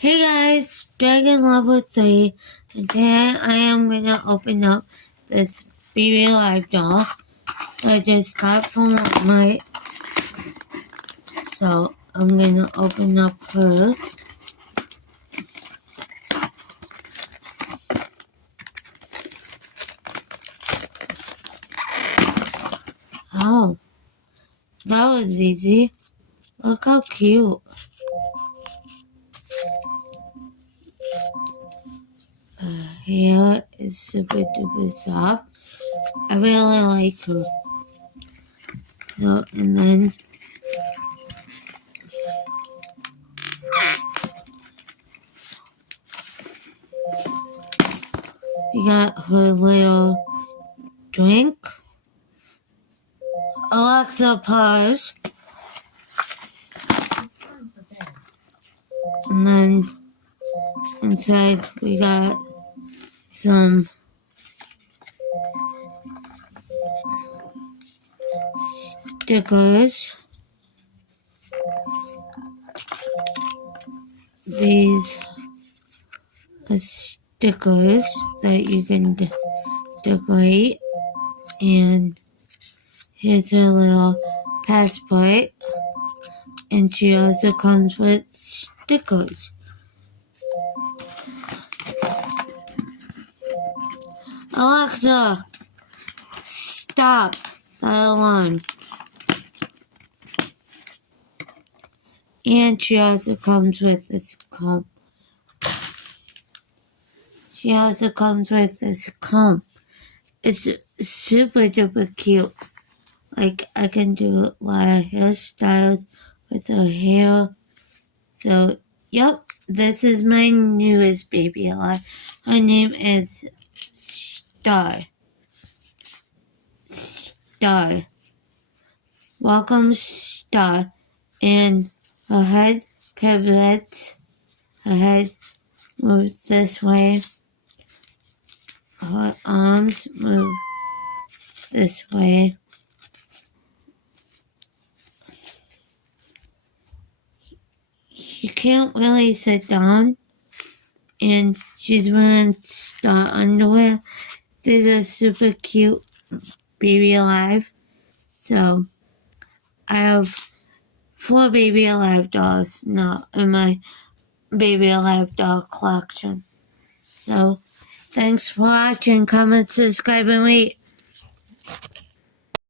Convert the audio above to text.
Hey guys, Dragon Level 3, and today I am going to open up this Baby Live doll that I just got from Walmart. So I'm going to open up her. Oh, that was easy. Look how cute. Her hair is super duper soft. I really like her. So, and then we got her little drink. Alexa, pause. And then inside we got some stickers. These are stickers that you can decorate. And here's a little passport. And she also comes with stickers. Alexa, stop that alarm. And she also comes with this comb. It's super duper cute. Like, I can do a lot of hairstyles with her hair. So, yep, this is my newest baby alive. Her name is Star. Welcome, Star. And her head pivots. Her head moves this way. Her arms move this way. She can't really sit down. And she's wearing Star underwear. These are super cute Baby Alive. So, I have 4 Baby Alive dolls now in my Baby Alive doll collection. So, thanks for watching. Comment, subscribe, and rate.